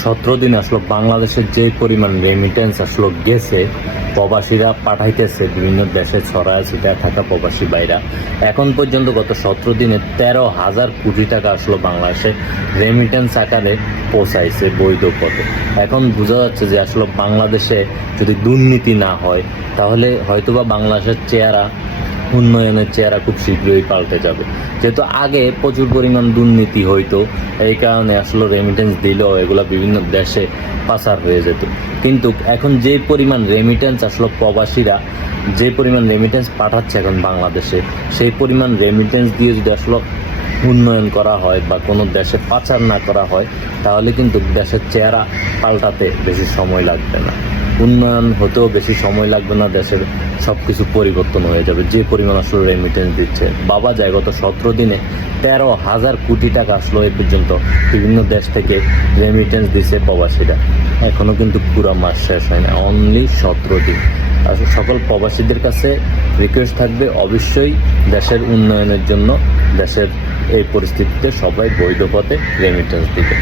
সতেরো দিন আসলো বাংলাদেশের যে পরিমাণ রেমিটেন্স আসলো, গেছে, প্রবাসীরা পাঠাইতেছে, বিভিন্ন দেশে ছড়ায় ছিটায় থাকা প্রবাসী বাইরা এখন পর্যন্ত গত সতেরো দিনে তেরো হাজার কোটি টাকা আসলো বাংলাদেশে রেমিটেন্স আকারে পৌঁছাইছে বৈধ পথে। এখন বোঝা যাচ্ছে যে আসলে বাংলাদেশে যদি দুর্নীতি না হয়, তাহলে হয়তোবা বাংলাদেশের চেহারা উন্নয়নের চেহারা খুব শীঘ্রই পাল্টে যাবে। যেহেতু আগে প্রচুর পরিমাণ দুর্নীতি হইতো, এই কারণে আসলে রেমিটেন্স দিলেও এগুলো বিভিন্ন দেশে পাচার হয়ে যেত। কিন্তু এখন যে পরিমাণ রেমিটেন্স আসলে প্রবাসীরা, যে পরিমাণ রেমিটেন্স পাঠাচ্ছে এখন বাংলাদেশে, সেই পরিমাণ রেমিটেন্স দিয়ে যদি আসলে উন্নয়ন করা হয় বা কোনো দেশে পাচার না করা হয়, তাহলে কিন্তু দেশের চেহারা পাল্টাতে বেশি সময় লাগবে না। উন্নয়ন হতেও বেশি সময় লাগবে না, দেশের সব কিছু পরিবর্তন হয়ে যাবে। যে পরিমাণ আসলে রেমিটেন্স দিচ্ছে। বাবা যায় গত সতেরো দিনে তেরো হাজার কোটি টাকা আসলো এ পর্যন্ত। বিভিন্ন দেশ থেকে রেমিটেন্স দিচ্ছে প্রবাসীরা। এখনও কিন্তু পুরো মাস শেষ হয় না অনলি সতেরো দিন। আর সকল প্রবাসীদের কাছে রিকোয়েস্ট থাকবে, অবশ্যই দেশের উন্নয়নের জন্য দেশের এই পরিস্থিতিতে সবাই বৈধ পথে রেমিটেন্স দিবে।